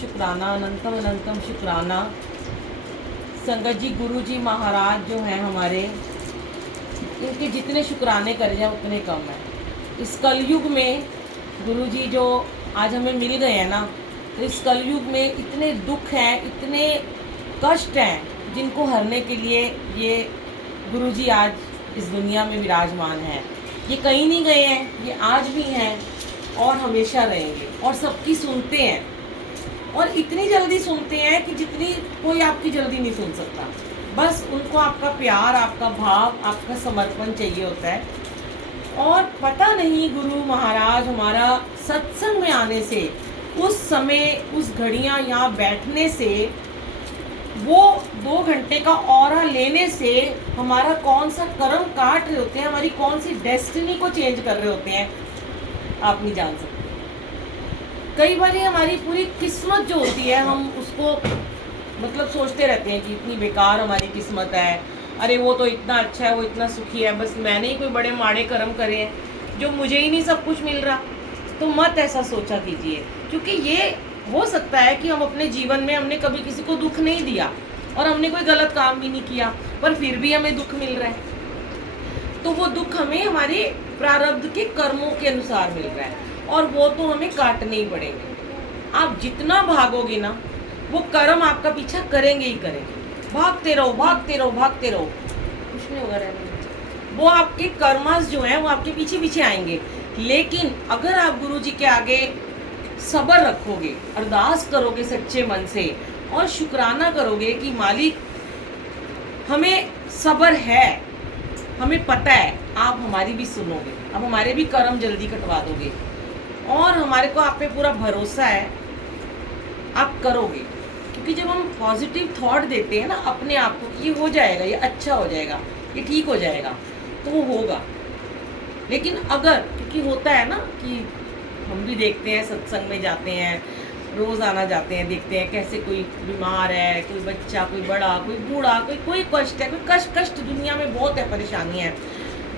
शुक्राना, अनंतम अनंतम शुक्राना। संगत जी, गुरु जी महाराज जो हैं हमारे, इनके जितने शुक्राने करे जाए उतने कम है। इस कलयुग में गुरु जी जो आज हमें मिल गए हैं ना, तो इस कलयुग में इतने दुख हैं, इतने कष्ट हैं, जिनको हरने के लिए ये गुरु जी आज इस दुनिया में विराजमान हैं। ये कहीं नहीं गए हैं, ये आज भी हैं और हमेशा रहेंगे और सबकी सुनते हैं, और इतनी जल्दी सुनते हैं कि जितनी कोई आपकी जल्दी नहीं सुन सकता। बस उनको आपका प्यार, आपका भाव, आपका समर्पण चाहिए होता है। और पता नहीं गुरु महाराज हमारा सत्संग में आने से, उस समय, उस घड़ियाँ यहाँ बैठने से, वो 2 घंटे का ऑरा लेने से हमारा कौन सा कर्म काट रहे होते हैं, हमारी कौन सी डेस्टिनी को चेंज कर रहे होते हैं, आप नहीं जान सकते। कई बार हमारी पूरी किस्मत जो होती है, हम उसको मतलब सोचते रहते हैं कि इतनी बेकार हमारी किस्मत है, अरे वो तो इतना अच्छा है, वो इतना सुखी है, बस मैंने ही कोई बड़े माड़े कर्म करे हैं जो मुझे ही नहीं सब कुछ मिल रहा। तो मत ऐसा सोचा कीजिए, क्योंकि ये हो सकता है कि हम अपने जीवन में हमने कभी किसी को दुख नहीं दिया और हमने कोई गलत काम भी नहीं किया, पर फिर भी हमें दुख मिल रहा है। तो वो दुख हमें हमारे प्रारब्ध के कर्मों के अनुसार मिल रहा है, और वो तो हमें काटने ही पड़ेंगे। आप जितना भागोगे ना, वो कर्म आपका पीछा करेंगे ही करेंगे। भागते रहो, भागते रहो, भागते रहो, कुछ नहीं होगा, रहने। वो आपके कर्मास जो हैं वो आपके पीछे पीछे आएंगे। लेकिन अगर आप गुरु जी के आगे सब्र रखोगे, अरदास करोगे सच्चे मन से और शुक्राना करोगे कि मालिक हमें सब्र है, हमें पता है आप हमारी भी सुनोगे, अब हमारे भी कर्म जल्दी कटवा दोगे, और हमारे को आप पे पूरा भरोसा है, आप करोगे। क्योंकि जब हम पॉजिटिव थॉट देते हैं ना अपने आप को कि ये हो जाएगा, ये अच्छा हो जाएगा, ये ठीक हो जाएगा, तो वो होगा। लेकिन अगर, क्योंकि होता है ना कि हम भी देखते हैं, सत्संग में जाते हैं, रोज़ आना जाते हैं, देखते हैं कैसे कोई बीमार है, कोई बच्चा, कोई बड़ा, कोई बूढ़ा, कोई कष्ट है, कोई कष्ट दुनिया में बहुत है, परेशानी है।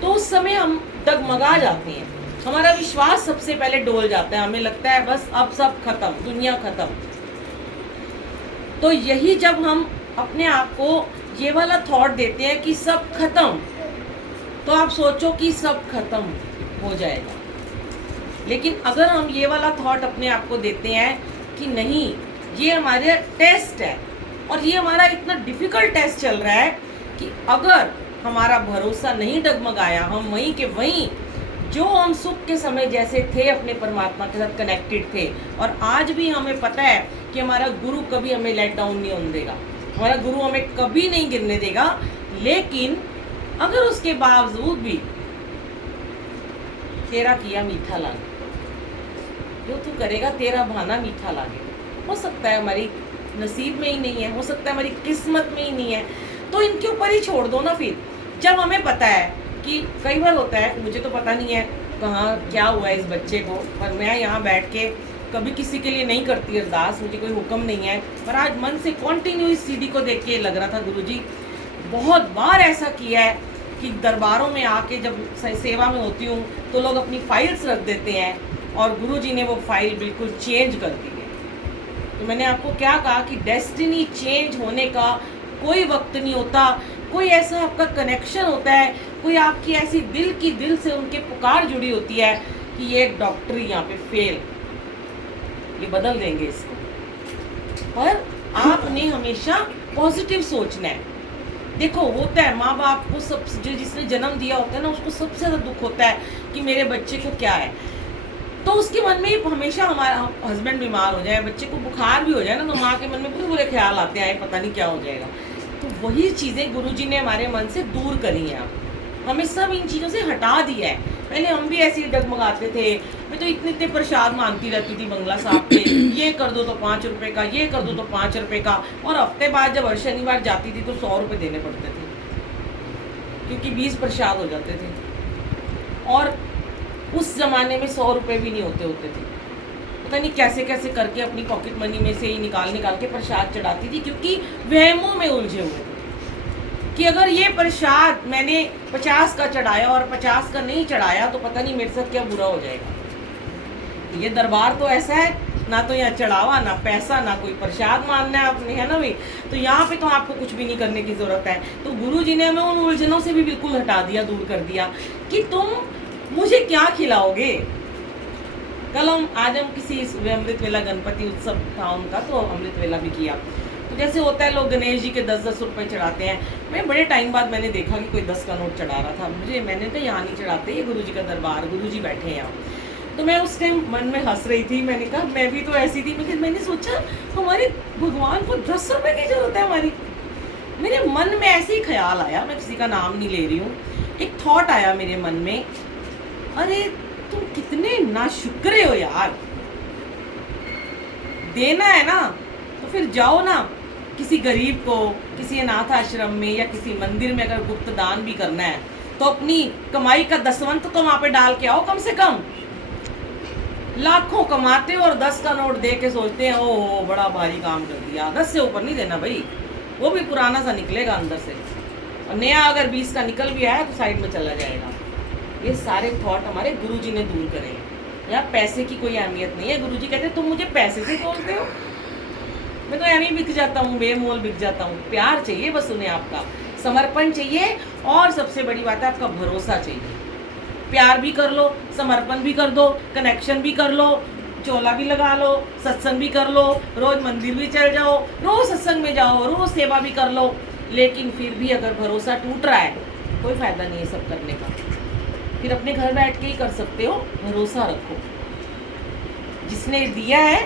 तो उस समय हम डगमगा जाते हैं, हमारा विश्वास सबसे पहले डोल जाता है, हमें लगता है बस अब सब खत्म, दुनिया खत्म। तो यही जब हम अपने आप को ये वाला थॉट देते हैं कि सब खत्म, तो आप सोचो कि सब खत्म हो जाएगा। लेकिन अगर हम ये वाला थॉट अपने आप को देते हैं कि नहीं, ये हमारे टेस्ट है और ये हमारा इतना डिफिकल्ट टेस्ट चल रहा है कि अगर हमारा भरोसा नहीं डगमगाया, हम वहीं के वहीं जो हम सुख के समय जैसे थे अपने परमात्मा के साथ कनेक्टेड थे, और आज भी हमें पता है कि हमारा गुरु कभी हमें लेट डाउन नहीं होने देगा, हमारा गुरु हमें कभी नहीं गिरने देगा। लेकिन अगर उसके बावजूद भी तेरा किया मीठा लागे, जो तू करेगा तेरा भाना मीठा लागे, हो सकता है हमारी नसीब में ही नहीं है, हो सकता है हमारी किस्मत में ही नहीं है, तो इनके ऊपर ही छोड़ दो ना। फिर जब हमें पता है कि कई बार होता है, मुझे तो पता नहीं है कहाँ क्या हुआ है इस बच्चे को, पर मैं यहाँ बैठ के कभी किसी के लिए नहीं करती अरदास, मुझे कोई हुक्म नहीं है, पर आज मन से कंटिन्यू इस सीडी को देख के लग रहा था गुरुजी, बहुत बार ऐसा किया है कि दरबारों में आके जब सेवा में होती हूँ तो लोग अपनी फाइल्स रख देते हैं और गुरुजी ने वो फाइल बिल्कुल चेंज कर दी है। तो मैंने आपको क्या कहा कि डेस्टिनी चेंज होने का कोई वक्त नहीं होता, कोई ऐसा आपका कनेक्शन होता है, कोई आपकी ऐसी दिल से उनके पुकार जुड़ी होती है कि ये डॉक्टरी यहाँ पे फेल, ये बदल देंगे इसको। पर आपने हमेशा पॉजिटिव सोचना है। देखो होता है, माँ बाप को सब जो जिसने जन्म दिया होता है ना, उसको सबसे ज़्यादा दुख होता है कि मेरे बच्चे को क्या है, तो उसके मन में हमेशा, हमारा हस्बैंड बीमार हो जाए, बच्चे को बुखार भी हो जाए ना, तो माँ के मन में बुरे बुरे ख्याल आते हैं, पता नहीं क्या हो जाएगा। तो वही चीज़ें गुरुजी ने हमारे मन से दूर करी हैं, हमें सब इन चीज़ों से हटा दिया है। पहले हम भी ऐसे ही डगमगाते थे, मैं तो इतने प्रसाद मांगती रहती थी बंगला साहब पे, ये कर दो तो 5 रुपए का, ये कर दो तो 5 रुपए का, और हफ्ते बाद जब हर शनिवार जाती थी तो 100 रुपये देने पड़ते थे, क्योंकि 20 प्रसाद हो जाते थे, और उस ज़माने में 100 रुपये भी नहीं होते थे। पता नहीं कैसे कैसे करके अपनी पॉकेट मनी में से ही निकाल के प्रसाद चढ़ाती थी, क्योंकि वहमों में उलझे हुए थे कि अगर ये प्रसाद मैंने 50 का चढ़ाया और 50 का नहीं चढ़ाया तो पता नहीं मेरे साथ क्या बुरा हो जाएगा। ये दरबार तो ऐसा है ना तो यहाँ चढ़ावा, ना पैसा, ना कोई प्रसाद मानना है आपने, है ना भाई। तो यहाँ पे तो आपको कुछ भी नहीं करने की ज़रूरत है। तो गुरु जी ने हमें उन उलझनों से भी बिल्कुल हटा दिया, दूर कर दिया कि तुम मुझे क्या खिलाओगे। कल आज हम किसी अमृत वेला गणपति उत्सव था उनका, तो अमृत वेला भी किया। तो जैसे होता है लोग गणेश जी के 10-10 रुपए चढ़ाते हैं। मैं बड़े टाइम बाद मैंने देखा कि कोई 10 का नोट चढ़ा रहा था। मैंने कहा यहाँ नहीं चढ़ाते, ये गुरु जी का दरबार, गुरु जी बैठे हैं यहाँ। तो मैं उस टाइम मन में हंस रही थी। मैंने कहा मैं भी तो ऐसी थी, लेकिन मैंने सोचा हमारे भगवान को 10 रुपए की जरूरत है हमारी। मेरे मन में ऐसे ही ख्याल आया, मैं किसी का नाम नहीं ले रही हूँ, एक थॉट आया मेरे मन में, अरे तुम कितने नाशुक्रे हो यार। देना है ना तो फिर जाओ ना किसी गरीब को, किसी अनाथ आश्रम में या किसी मंदिर में अगर गुप्त दान भी करना है तो अपनी कमाई का 10वां तो वहां पे डाल के आओ। कम से कम लाखों कमाते हो और 10 का नोट दे के सोचते हैं ओ बड़ा भारी काम कर दिया। 10 से ऊपर नहीं देना भाई, वो भी पुराना सा निकलेगा अंदर से, और नया अगर 20 का निकल भी आया तो साइड में चला जाएगा। ये सारे थॉट हमारे गुरुजी ने दूर करे। यहाँ पैसे की कोई अहमियत नहीं है। गुरुजी कहते तुम मुझे पैसे से तोलते हो, मैं तो एवं बिक जाता हूँ, बेमोल बिक जाता हूँ। प्यार चाहिए बस उन्हें, आपका समर्पण चाहिए, और सबसे बड़ी बात है आपका भरोसा चाहिए। प्यार भी कर लो, समर्पण भी कर दो, कनेक्शन भी कर लो, चोला भी लगा लो, सत्संग भी कर लो, रोज मंदिर भी चल जाओ, रोज सत्संग में जाओ, रोज सेवा भी कर लो, लेकिन फिर भी अगर भरोसा टूट रहा है कोई फायदा नहीं है सब करने का। फिर अपने घर बैठ के ही कर सकते हो। भरोसा रखो, जिसने दिया है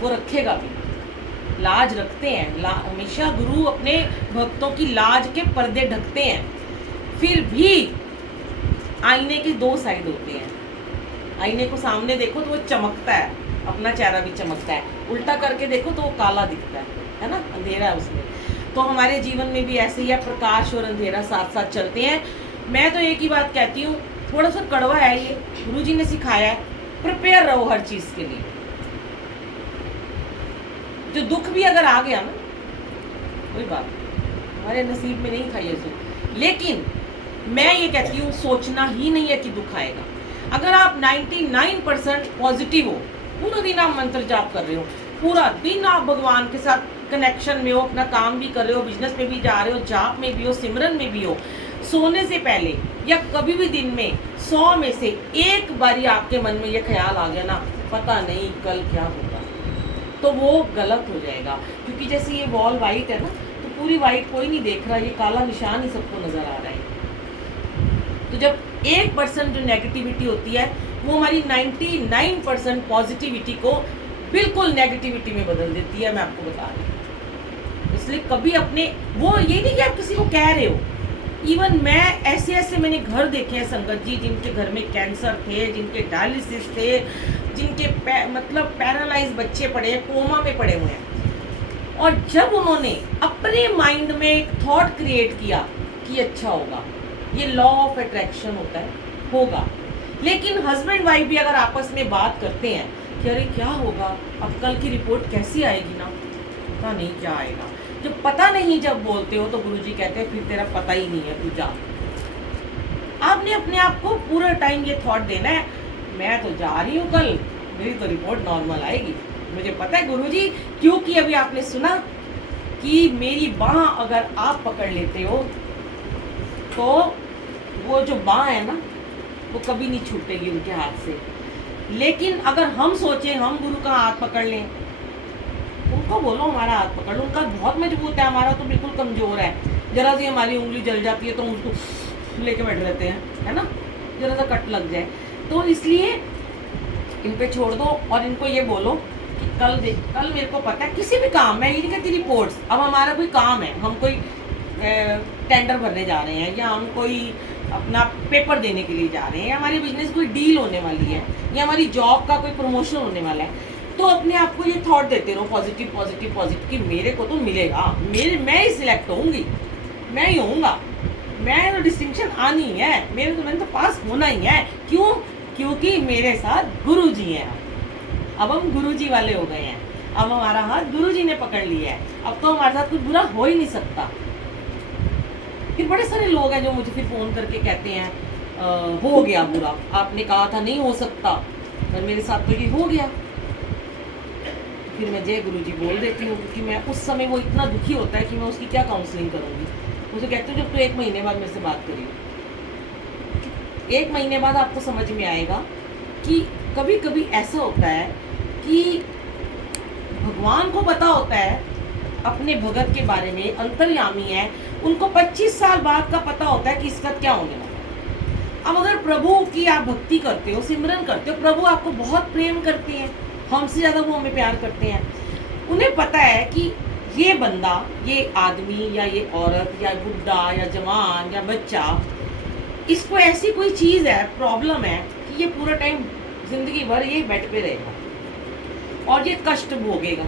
वो रखेगा भी। लाज रखते हैं, हमेशा गुरु अपने भक्तों की लाज के पर्दे ढकते हैं। फिर भी आईने की 2 साइड होते हैं। आईने को सामने देखो तो वो चमकता है, अपना चेहरा भी चमकता है, उल्टा करके देखो तो वो काला दिखता है ना, अंधेरा है उसमें। तो हमारे जीवन में भी ऐसे ही है, प्रकाश और अंधेरा साथ साथ चलते हैं। मैं तो एक ही बात कहती हूँ, थोड़ा सा कड़वा है ये, गुरुजी ने सिखाया है, प्रिपेयर रहो हर चीज के लिए। जो दुख भी अगर आ गया ना, कोई बात हमारे नसीब में नहीं था ये सुख, लेकिन मैं ये कहती हूँ सोचना ही नहीं है कि दुख आएगा। अगर आप 99% पॉजिटिव हो, पूरा दिन आप मंत्र जाप कर रहे हो, पूरा दिन आप भगवान के साथ कनेक्शन में हो, अपना काम भी कर रहे हो, बिजनेस में भी जा रहे हो, जाप में भी हो, सिमरन में भी हो, सोने से पहले या कभी भी दिन में 100 में से एक बारी आपके मन में ये ख्याल आ गया ना, पता नहीं कल क्या होगा, तो वो गलत हो जाएगा। क्योंकि जैसे ये वॉल वाइट है ना, तो पूरी वाइट कोई नहीं देख रहा, ये काला निशान ही सबको नजर आ रहा है। तो जब 1% जो नेगेटिविटी होती है वो हमारी 99% पॉजिटिविटी को बिल्कुल नेगेटिविटी में बदल देती है। मैं आपको बता रही हूँ, इसलिए कभी अपने वो ये नहीं कि आप किसी को कह रहे हो। इवन मैं ऐसे मैंने घर देखे हैं संगत जी, जिनके घर में कैंसर थे, जिनके डायलिसिस थे, जिनके मतलब पैरालाइज बच्चे पड़े हैं, कोमा में पड़े हुए हैं, और जब उन्होंने अपने माइंड में एक थॉट क्रिएट किया कि अच्छा होगा, ये लॉ ऑफ अट्रैक्शन होता है, होगा। लेकिन हस्बैंड वाइफ भी अगर आपस में बात करते हैं कि अरे क्या होगा, अब कल की रिपोर्ट कैसी आएगी ना, पता नहीं क्या आएगा। जब पता नहीं जब बोलते हो तो गुरुजी कहते हैं फिर तेरा पता ही नहीं है, तू जा। आपने अपने आप को पूरा टाइम ये थॉट देना है, मैं तो जा रही हूँ, कल मेरी तो रिपोर्ट नॉर्मल आएगी, मुझे पता है गुरुजी। क्योंकि अभी आपने सुना कि मेरी बाह अगर आप पकड़ लेते हो तो वो जो बाह है ना वो कभी नहीं छूटेगी उनके हाथ से। लेकिन अगर हम सोचें हम गुरु का हाथ पकड़ लें, उनको बोलो हमारा हाथ पकड़ लो, उनका बहुत मजबूत है, हमारा तो बिल्कुल कमज़ोर है। जरा सी हमारी उंगली जल जाती है तो उसको लेके बैठ रहते हैं, है ना, जरा सा कट लग जाए। तो इसलिए इन पे छोड़ दो और इनको ये बोलो कि कल मेरे को पता है किसी भी काम में, ये नहीं कहती रिपोर्ट्स, अब हमारा कोई काम है, हम कोई टेंडर भरने जा रहे हैं, या हम कोई अपना पेपर देने के लिए जा रहे हैं, या हमारी बिजनेस कोई डील होने वाली है, या हमारी जॉब का कोई प्रमोशन होने वाला है, तो अपने आप को ये थॉट देते रहो पॉजिटिव पॉजिटिव पॉजिटिव कि मेरे को तो मिलेगा, मैं ही सिलेक्ट होऊंगी, मैं ही होऊंगा, मैं तो डिस्टिंक्शन आनी है, मैंने तो पास होना ही है। क्यों? क्योंकि मेरे साथ गुरुजी हैं। अब हम गुरुजी वाले हो गए हैं, अब हमारा हाथ गुरुजी ने पकड़ लिया है, अब तो हमारे साथ कुछ बुरा हो ही नहीं सकता। फिर बड़े सारे लोग हैं जो मुझे फिर फ़ोन करके कहते हैं हो गया बुरा, आपने कहा था नहीं हो सकता, पर मेरे साथ तो ये हो गया। फिर मैं जय गुरुजी बोल देती हूँ, क्योंकि मैं उस समय वो इतना दुखी होता है कि मैं उसकी क्या काउंसलिंग करूँगी। मुझे कहते हो जब तू 1 महीने बाद मेरे से बात करी, 1 महीने बाद आपको समझ में आएगा कि कभी कभी ऐसा होता है कि भगवान को पता होता है अपने भगत के बारे में, अंतर्यामी है, उनको 25 साल बाद का पता होता है कि इसका क्या होने वाला है। अब अगर प्रभु की आप भक्ति करते हो, सिमरन करते हो, प्रभु आपको बहुत प्रेम करते हैं, हमसे ज़्यादा वो हमें प्यार करते हैं। उन्हें पता है कि ये बंदा, ये आदमी या ये औरत या बुढ़ा या जवान या बच्चा, इसको ऐसी कोई चीज़ है, प्रॉब्लम है कि ये पूरा टाइम जिंदगी भर ये बेड पे रहेगा और ये कष्ट भोगेगा,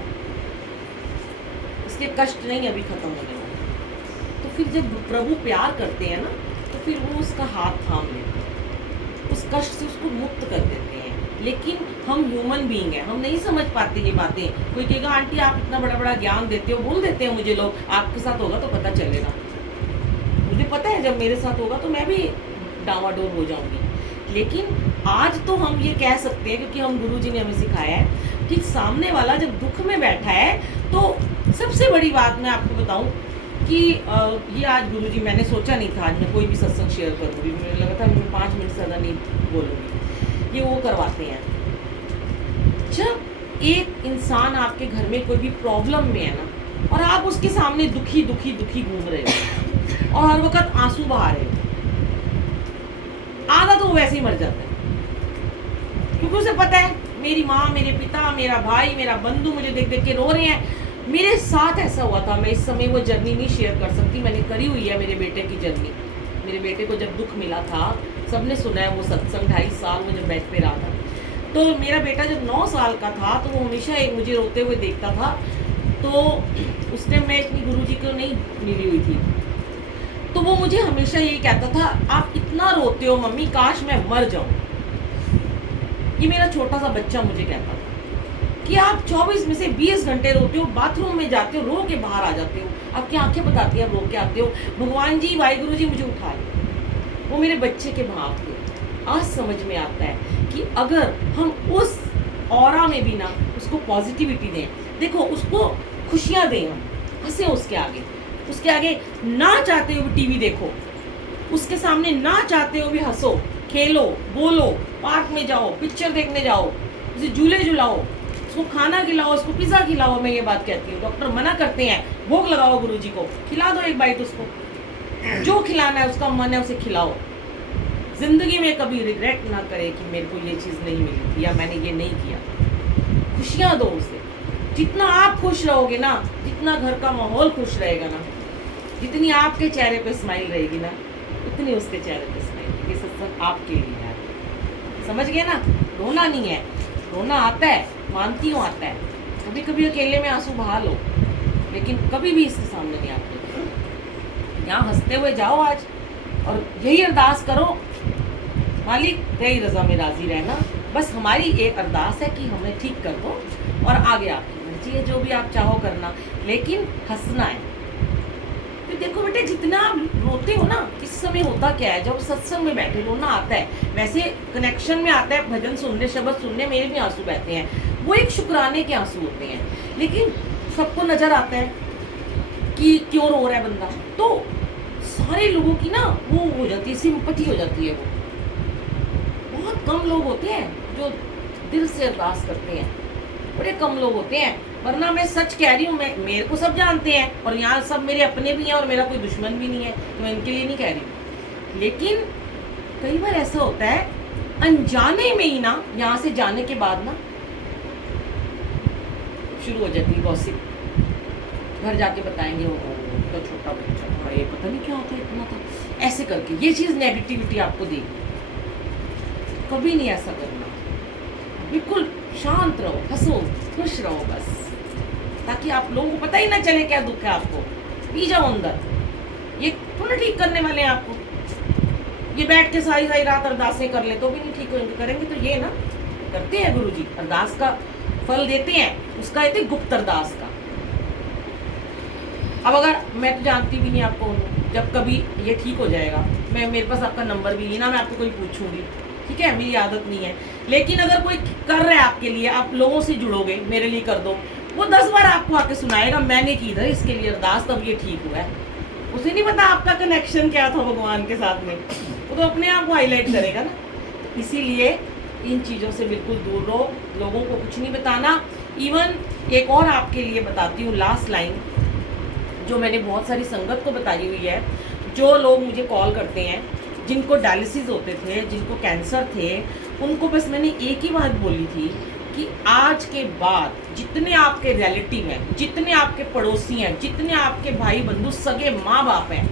इसके कष्ट नहीं अभी खत्म होने वाले। तो फिर जब प्रभु प्यार करते हैं ना, तो फिर वो उसका हाथ थाम लेते हैं, उस कष्ट से उसको मुक्त कर देते हैं। लेकिन हम ह्यूमन बीइंग हैं, हम नहीं समझ पाते ये बातें। कोई कहेगा आंटी आप इतना बड़ा बड़ा ज्ञान देते हो, बोल देते हैं मुझे लोग, आपके साथ होगा तो पता चलेगा। मुझे पता है जब मेरे साथ होगा तो मैं भी डावाडोल हो जाऊंगी। लेकिन आज तो हम ये कह सकते हैं, क्योंकि हम गुरुजी ने हमें सिखाया है कि सामने वाला जब दुख में बैठा है, तो सबसे बड़ी बात मैं आपको बताऊं कि ये आज गुरुजी, मैंने सोचा नहीं था आज मैं कोई भी सत्संग शेयर करूँगी, मुझे लगा था मैं 5 मिनट से ज़्यादा नहीं बोलूँगी। ये वो करवाते हैं, जब एक इंसान आपके घर में कोई भी प्रॉब्लम में है ना, और आप उसके सामने दुखी दुखी दुखी घूम रहे हो और हर वक्त आंसू बहा रहे हो, आधा तो वो वैसे ही मर जाता है, क्योंकि उसे पता है मेरी माँ, मेरे पिता, मेरा भाई, मेरा बंधु मुझे देख देख के रो रहे हैं। मेरे साथ ऐसा हुआ था, मैं इस समय वो जर्नी नहीं शेयर कर सकती, मैंने करी हुई है मेरे बेटे की जर्नी। मेरे बेटे को जब दुख मिला था, सबने सुना है वो सत्संग, 2.5 साल में जब बेड पे रहा था, तो मेरा बेटा जब 9 साल का था, तो वो हमेशा मुझे रोते हुए देखता था। तो उस टाइम मैं इतनी गुरुजी को नहीं मिली हुई थी, तो वो मुझे हमेशा यही कहता था, आप इतना रोते हो मम्मी, काश मैं मर जाऊं। ये मेरा छोटा सा बच्चा मुझे कहता था कि आप 24 में से 20 घंटे रोते हो, बाथरूम में जाते हो, रो के बाहर आ जाते हो, आपकी आंखें बताती हैं, रो के आते हो, भगवान जी, वाहिगुरु जी मुझे उठा लो। वो मेरे बच्चे के भाव थे। आज समझ में आता है कि अगर हम उस ऑरा में भी ना उसको पॉजिटिविटी दें, देखो उसको खुशियाँ दें, हम हंसे उसके आगे ना चाहते हो भी टीवी देखो, उसके सामने ना चाहते हो भी हंसो, खेलो, बोलो, पार्क में जाओ, पिक्चर देखने जाओ, उसे झूले झुलाओ, उसको खाना खिलाओ, उसको पिज़्ज़ा खिलाओ। मैं ये बात कहती हूँ, डॉक्टर मना करते हैं, भोग लगाओ गुरुजी को, खिला दो एक बाइट उसको, जो खिलाना है उसका मन है उसे खिलाओ। जिंदगी में कभी रिग्रेट ना करे कि मेरे को ये चीज़ नहीं मिली थी या मैंने ये नहीं किया। खुशियाँ दो उसे। जितना आप खुश रहोगे ना, जितना घर का माहौल खुश रहेगा ना, जितनी आपके चेहरे पे स्माइल रहेगी ना, उतनी उसके चेहरे पे स्माइल। ये सत्संग आपके लिए है, समझ गए ना? रोना नहीं है, रोना आता है, मानती हूँ आता है, कभी कभी अकेले में आंसू बहा लो, लेकिन कभी भी इसके सामने नहीं आते। यहाँ हंसते हुए जाओ आज, और यही अरदास करो, मालिक तेरी रज़ा में राज़ी रहना। बस हमारी एक अरदास है कि हमें ठीक कर दो, और आगे आपकी मर्जी है, जो भी आप चाहो करना, लेकिन हंसना है। तो देखो बेटे, जितना आप रोते हो ना, इस समय होता क्या है, जब सत्संग में बैठे रोना आता है, वैसे कनेक्शन में आता है, भजन सुनने, शब्द सुनने, मेरे भी आंसू बहते हैं, वो एक शुक्राने के आंसू होते हैं। लेकिन सबको नजर आता है कि क्यों रो रहा है बंदा, तो सारे लोगों की ना वो हो जाती है, सिंपैथी हो जाती है। वो बहुत कम लोग होते हैं जो दिल से अरदास करते हैं, बड़े कम लोग होते हैं। वरना मैं सच कह रही हूँ, मैं, मेरे को सब जानते हैं, और यहाँ सब मेरे अपने भी हैं, और मेरा कोई दुश्मन भी नहीं है, तो मैं इनके लिए नहीं कह रही हूँ। लेकिन कई बार ऐसा होता है, अनजाने में ही ना, यहाँ से जाने के बाद ना शुरू हो जाती है गॉसिप। घर जाके बताएंगे, वो तो छोटा बच्चा था, ये पता नहीं क्या होता, इतना था, ऐसे करके ये चीज़ नेगेटिविटी आपको देगी। कभी नहीं ऐसा करना, बिल्कुल शांत रहो, हंसो, खुश रहो बस, ताकि आप लोगों को पता ही ना चले क्या दुख है आपको। पी जाओ अंदर, ये थोड़ा ठीक करने वाले हैं आपको। ये बैठ के सारी सारी रात अरदासें कर ले तो भी नहीं ठीक करेंगे। तो ये ना करते हैं गुरुजी, अरदास का फल देते हैं, उसका कहते हैं गुप्त अरदास का। अब अगर मैं तो जानती भी नहीं आपको, जब कभी ये ठीक हो जाएगा, मैं, मेरे पास आपका नंबर भी नहीं ना, मैं आपको कोई पूछूंगी, ठीक है, मेरी आदत नहीं है। लेकिन अगर कोई कर रहा है आपके लिए, आप लोगों से जुड़ोगे, मेरे लिए कर दो, वो 10 बार आपको आके सुनाएगा मैंने की था इसके लिए अरदास, तब ये ठीक हुआ है। उसे नहीं पता आपका कनेक्शन क्या था भगवान के साथ में, वो तो अपने आप को हाईलाइट करेगा ना। तो इसीलिए इन चीज़ों से बिल्कुल दूर रहो, लोगों को कुछ नहीं बताना। इवन एक और आपके लिए बताती हूँ लास्ट लाइन, जो मैंने बहुत सारी संगत को बताई हुई है। जो लोग मुझे कॉल करते हैं, जिनको डायलिसिस होते थे, जिनको कैंसर थे, उनको बस मैंने एक ही बात बोली थी कि आज के बाद जितने आपके रिलेटिव हैं, जितने आपके पड़ोसी हैं, जितने आपके भाई बंधु सगे माँ बाप हैं,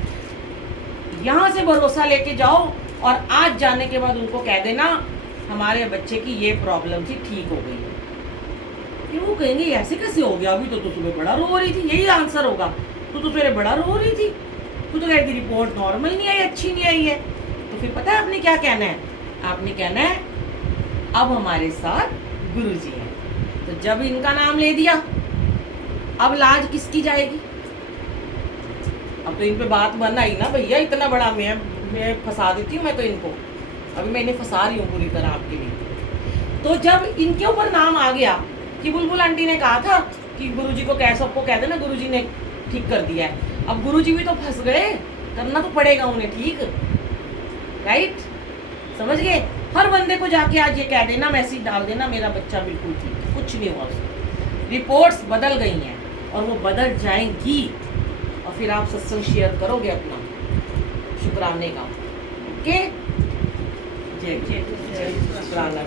यहाँ से भरोसा लेके जाओ और आज जाने के बाद उनको कह देना हमारे बच्चे की ये प्रॉब्लम थी, ठीक हो गई है। फिर वो कहेंगे ऐसे कैसे हो गया, अभी तो सुबह बड़ा रो रही थी, यही आंसर होगा, तू तो सवेरे बड़ा रो रही थी, तू तो कह रही थी रिपोर्ट नॉर्मल नहीं आई, अच्छी नहीं आई है। तो फिर पता है आपने क्या कहना है, आपने कहना है अब हमारे साथ गुरुजी हैं। तो जब इनका नाम ले दिया, अब लाज किसकी जाएगी? अब तो इन पे बात बन आई ना भैया, इतना बड़ा मैं फंसा देती हूँ मैं तो इनको, अभी मैं इन्हें फंसा रही हूँ पूरी तरह आपके लिए। तो जब इनके ऊपर नाम आ गया कि बुलबुल आंटी ने कहा था कि गुरुजी को कह, सबको कह देना गुरुजी ने ठीक कर दिया है, अब गुरुजी भी तो फंस गए, करना तो पड़ेगा उन्हें ठीक, राइट? समझ गए? हर बंदे को जाके आज ये कह देना, मैसेज डाल देना मेरा बच्चा बिल्कुल ठीक, कुछ नहीं हुआ उसको, रिपोर्ट्स बदल गई हैं और वो बदल जाएंगी, और फिर आप सत्संग शेयर करोगे अपना शुक्राने का। ओके, जय जय शुक्राना।